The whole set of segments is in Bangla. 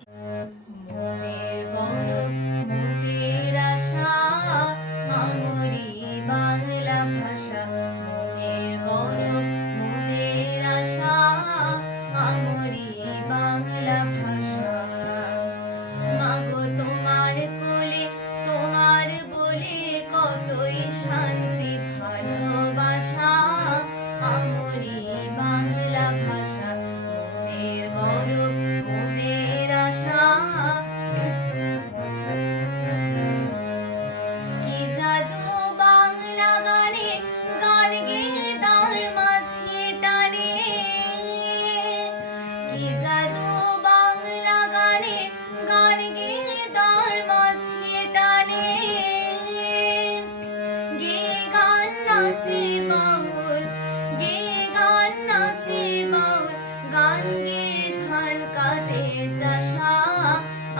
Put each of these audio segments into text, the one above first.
মনের গরব মোদের আশা আমরি বাংলা ভাষা। মনের গরব মোদের আশা আমরি বাংলা ভাষা। মাগো তোমার কোলে তোমার বলে কতই শান্তি ভালোবাসা আমরি বাংলা ভাষা। মোদের গরব মোদের আশা। কি জাদু বাংলা গানে গান গেয়ে তার মাঝে টানে। কি জাদু বাংলা গানে গান গেয়ে তার মাঝে টানে। গে গান নাচে বাউল গে গান নাচে বাউল গান গেয়ে ধান কাটে চাষা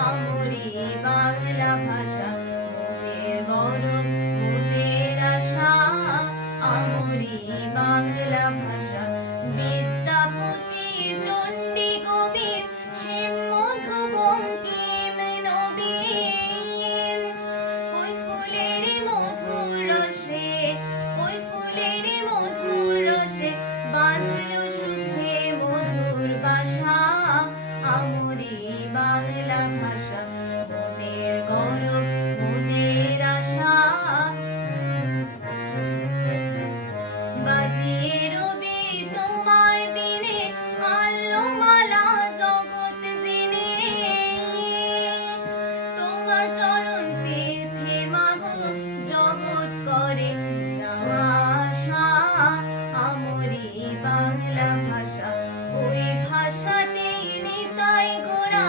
আমরি বাংলা ভাষা। মোদের গরব মোদের আশা আমরি বাংলা ভাষা। বিদ্যাপতি চণ্ডী কবির হেম মধু বঙ্কিম নবীন। ওই ফুলের মধুর রসে ওই ফুলের মধুর রসে বাঁধল সুখে মধুর বাসা আমরি বাংলা ভাষা। মোদের গরব মোদের আশা। বাজিয়ে রবি তোমার বিনে আলো মালা জগৎ জেনে। তোমার চরণ তীর্থে মাগো জগৎ করে যাওয়া আসা আমরি বাংলা ভাষা। ওই ভাষাতেই নিতাই গোরা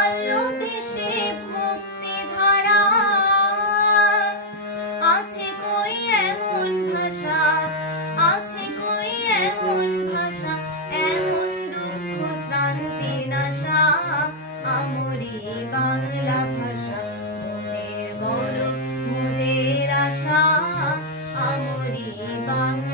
আলো দেশে ভক্তি ধারা। আছে কই এমন ভাষা আছে কই এমন ভাষা এমন দুঃখ শ্রান্তি নাশা আমরি বাংলা ভাষা। মোদের গরব মোদের আশা আমরি বাংলা